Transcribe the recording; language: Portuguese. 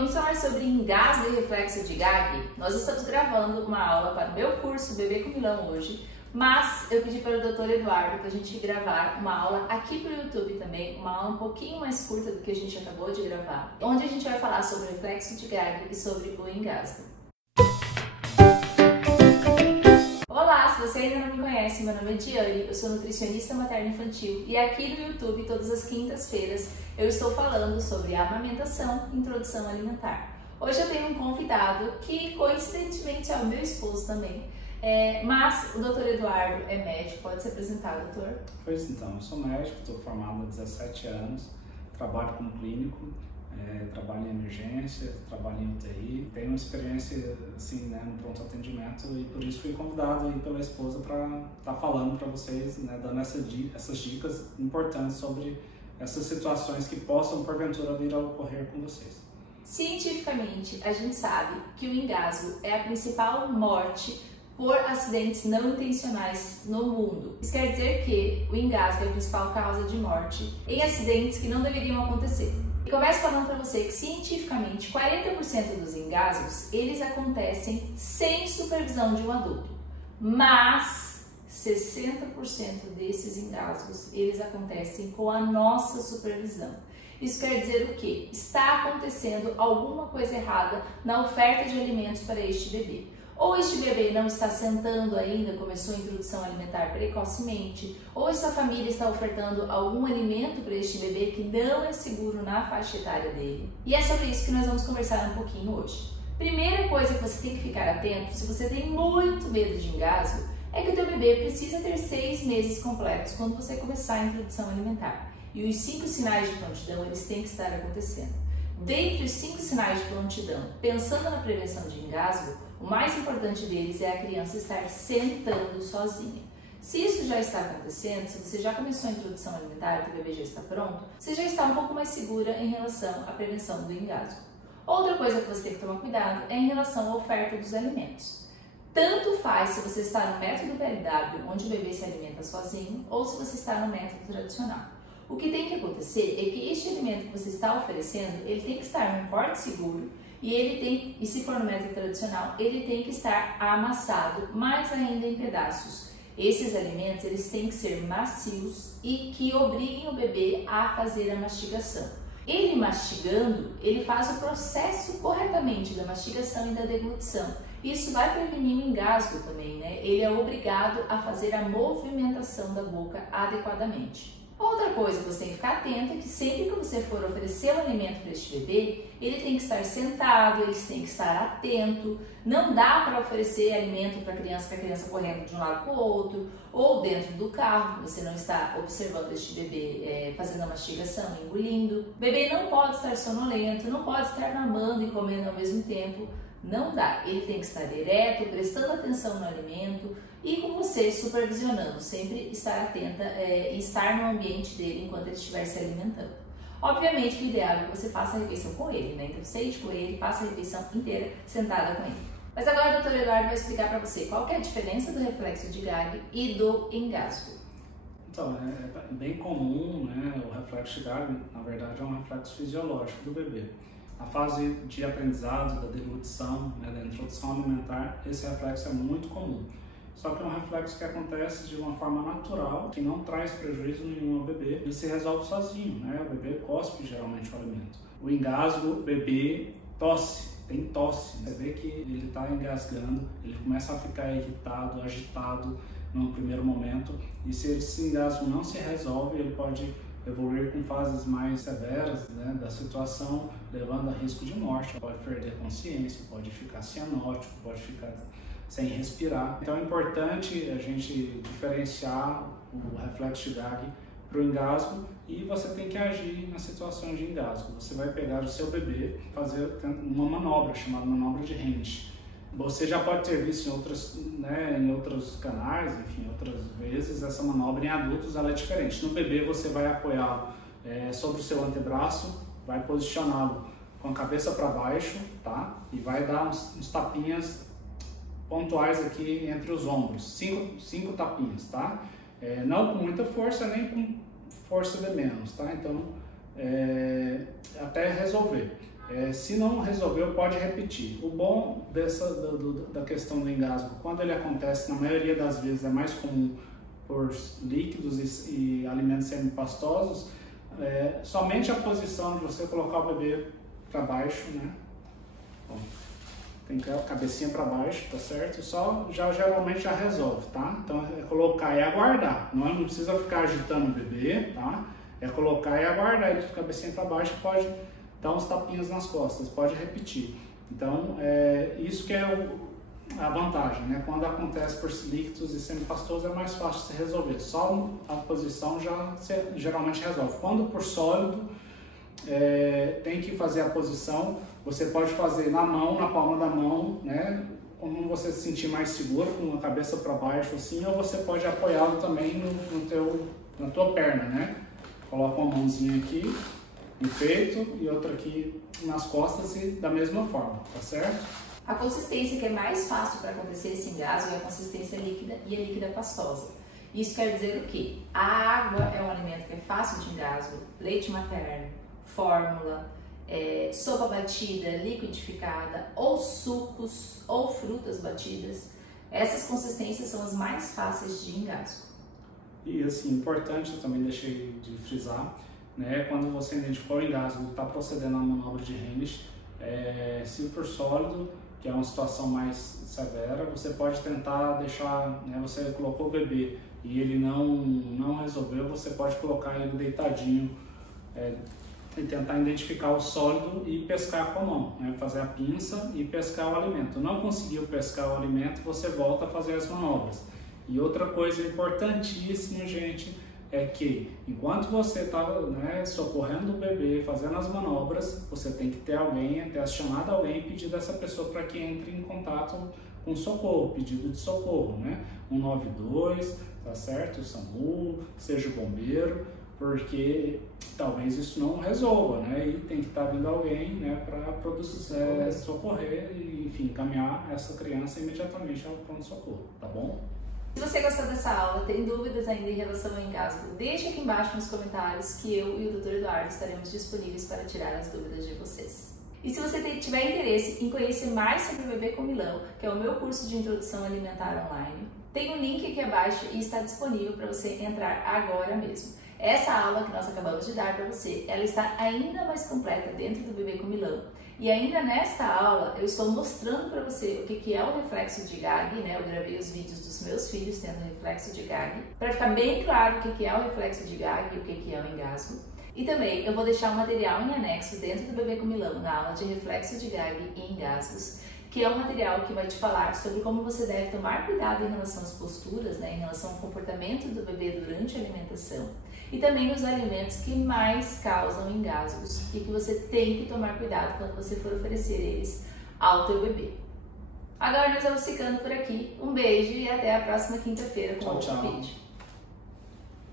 vamos falar sobre engasgo e reflexo de gag. Nós estamos gravando uma aula para o meu curso Bebê com Milão hoje, mas eu pedi para o Dr. Eduardo para a gente gravar uma aula aqui para o YouTube também, uma aula um pouquinho mais curta do que a gente acabou de gravar, onde a gente vai falar sobre o reflexo de gag e sobre o engasgo. Olá, se você ainda não me conhece, meu nome é Diane, eu sou nutricionista materno-infantil e aqui no YouTube, todas as quintas-feiras, eu estou falando sobre a amamentação e introdução alimentar. Hoje eu tenho um convidado que, coincidentemente, é o meu esposo também, mas o Dr. Eduardo é médico, pode se apresentar, doutor? Pois então, eu sou médico, estou formado há 17 anos, trabalho como clínico, trabalho em emergência, trabalho em UTI, tenho uma experiência assim, né, no pronto atendimento e por isso fui convidado aí pela esposa para estar falando para vocês, né, dando essas dicas importantes sobre essas situações que possam porventura vir a ocorrer com vocês. Cientificamente, a gente sabe que o engasgo é a principal morte por acidentes não intencionais no mundo. Isso quer dizer que o engasgo é a principal causa de morte em acidentes que não deveriam acontecer. E começo falando para você que cientificamente 40% dos engasgos eles acontecem sem supervisão de um adulto, mas 60% desses engasgos eles acontecem com a nossa supervisão. Isso quer dizer o quê? Está acontecendo alguma coisa errada na oferta de alimentos para este bebê. Ou este bebê não está sentando ainda, começou a introdução alimentar precocemente, ou essa família está ofertando algum alimento para este bebê que não é seguro na faixa etária dele. E é sobre isso que nós vamos conversar um pouquinho hoje. Primeira coisa que você tem que ficar atento, se você tem muito medo de engasgo, é que o teu bebê precisa ter 6 meses completos quando você começar a introdução alimentar. E os 5 sinais de prontidão, eles têm que estar acontecendo. Dentre os 5 sinais de prontidão, pensando na prevenção de engasgo, o mais importante deles é a criança estar sentando sozinha. Se isso já está acontecendo, se você já começou a introdução alimentar e o bebê já está pronto, você já está um pouco mais segura em relação à prevenção do engasgo. Outra coisa que você tem que tomar cuidado é em relação à oferta dos alimentos. Tanto faz se você está no método PLW, onde o bebê se alimenta sozinho, ou se você está no método tradicional. O que tem que acontecer é que este alimento que você está oferecendo, ele tem que estar num corte seguro e se for no método tradicional, ele tem que estar amassado, mais ainda em pedaços. Esses alimentos, eles têm que ser macios e que obriguem o bebê a fazer a mastigação. Ele mastigando, ele faz o processo corretamente da mastigação e da deglutição. Isso vai prevenir o engasgo também, né? Ele é obrigado a fazer a movimentação da boca adequadamente. Outra coisa que você tem que ficar atento é que sempre que você for oferecer o alimento para este bebê, ele tem que estar sentado, ele tem que estar atento. Não dá para oferecer alimento para a criança correndo de um lado para o outro, ou dentro do carro, que você não está observando este bebê fazendo a mastigação, engolindo. O bebê não pode estar sonolento, não pode estar mamando e comendo ao mesmo tempo. Não dá, ele tem que estar ereto, prestando atenção no alimento e com você supervisionando, sempre estar atenta e estar no ambiente dele enquanto ele estiver se alimentando. Obviamente que o ideal é que você faça a refeição com ele, né? Então sente com ele, faça a refeição inteira sentada com ele. Mas agora o Dr. Eduardo vai explicar para você qual que é a diferença do reflexo de gag e do engasgo. Então, é bem comum, né? O reflexo de gag, na verdade, é um reflexo fisiológico do bebê. Na fase de aprendizado, da deglutição, né, da introdução alimentar, esse reflexo é muito comum. Só que é um reflexo que acontece de uma forma natural, que não traz prejuízo nenhum ao bebê e se resolve sozinho, né? O bebê cospe geralmente o alimento. O engasgo, o bebê tosse, tem tosse. Você vê que ele está engasgando, ele começa a ficar irritado, agitado no primeiro momento. E se esse engasgo não se resolve, ele pode evoluir com fases mais severas, né, da situação, levando a risco de morte. Pode perder consciência, pode ficar cianótico, pode ficar sem respirar. Então é importante a gente diferenciar o reflexo de gag para o engasgo e você tem que agir nas situações de engasgo. Você vai pegar o seu bebê e fazer uma manobra chamada manobra de Hensch. Você já pode ter visto em outros canais, enfim, outras vezes, essa manobra em adultos ela é diferente. No bebê você vai apoiá-lo sobre o seu antebraço, vai posicioná-lo com a cabeça para baixo, tá? E vai dar uns tapinhas pontuais aqui entre os ombros, 5 tapinhas, tá? Não com muita força, nem com força de menos, tá? Então, até resolver. Se não resolveu, pode repetir. O bom da questão do engasgo, quando ele acontece, na maioria das vezes é mais comum por líquidos e alimentos semipastosos, somente a posição de você colocar o bebê para baixo, né? Bom, tem que a cabecinha para baixo, tá certo? Geralmente já resolve, tá? Então é colocar e aguardar, não precisa ficar agitando o bebê, tá? É colocar e aguardar ele de cabecinha para baixo, pode dar uns tapinhas nas costas, pode repetir. Então isso que é a vantagem, né? Quando acontece por líquidos e semipastosos é mais fácil de se resolver, só a posição geralmente resolve. Quando por sólido, tem que fazer a posição, você pode fazer na mão, na palma da mão, né? Como você se sentir mais seguro, com a cabeça para baixo assim, ou você pode apoiá-lo também na tua perna, né? Coloca uma mãozinha aqui no peito e outra aqui nas costas e da mesma forma, tá certo? A consistência que é mais fácil para acontecer esse engasgo é a consistência líquida e a líquida pastosa. Isso quer dizer o quê? A água é um alimento que é fácil de engasgo, leite materno, fórmula, sopa batida, liquidificada, ou sucos, ou frutas batidas. Essas consistências são as mais fáceis de engasgo. E assim, importante, eu também deixei de frisar, né, quando você identificou o engasgo, está procedendo à manobra de Heimlich, se for sólido, que é uma situação mais severa, você pode tentar deixar, né, você colocou o bebê e ele não resolveu, você pode colocar ele deitadinho e tentar identificar o sólido e pescar com a mão, né, fazer a pinça e pescar o alimento. Não conseguiu pescar o alimento, você volta a fazer as manobras. E outra coisa importantíssima, gente, é que enquanto você está, né, socorrendo o bebê, fazendo as manobras, você tem que ter chamado alguém e pedir dessa pessoa para que entre em contato com socorro, pedido de socorro, né? 192, tá certo? O SAMU, seja o bombeiro, porque talvez isso não resolva, né? E tem que estar vindo alguém, né, para socorrer e, enfim, encaminhar essa criança imediatamente ao pronto-socorro, tá bom? Se você gostou dessa aula, tem dúvidas ainda em relação ao engasgo, deixe aqui embaixo nos comentários que eu e o Dr. Eduardo estaremos disponíveis para tirar as dúvidas de vocês. E se você tiver interesse em conhecer mais sobre o Bebê com Milão, que é o meu curso de introdução alimentar online, tem um link aqui abaixo e está disponível para você entrar agora mesmo. Essa aula que nós acabamos de dar para você, ela está ainda mais completa dentro do Bebê com Milão. E ainda nesta aula, eu estou mostrando para você o que é o reflexo de Gag, né? Eu gravei os vídeos dos meus filhos tendo reflexo de Gag, para ficar bem claro o que é o reflexo de Gag e o que é o engasgo. E também eu vou deixar um material em anexo dentro do Bebê com Milão, na aula de reflexo de Gag e engasgos, que é um material que vai te falar sobre como você deve tomar cuidado em relação às posturas, né? Em relação ao comportamento do bebê durante a alimentação. E também os alimentos que mais causam engasgos e que você tem que tomar cuidado quando você for oferecer eles ao teu bebê. Agora nós vamos ficando por aqui. Um beijo e até a próxima quinta-feira com outro vídeo.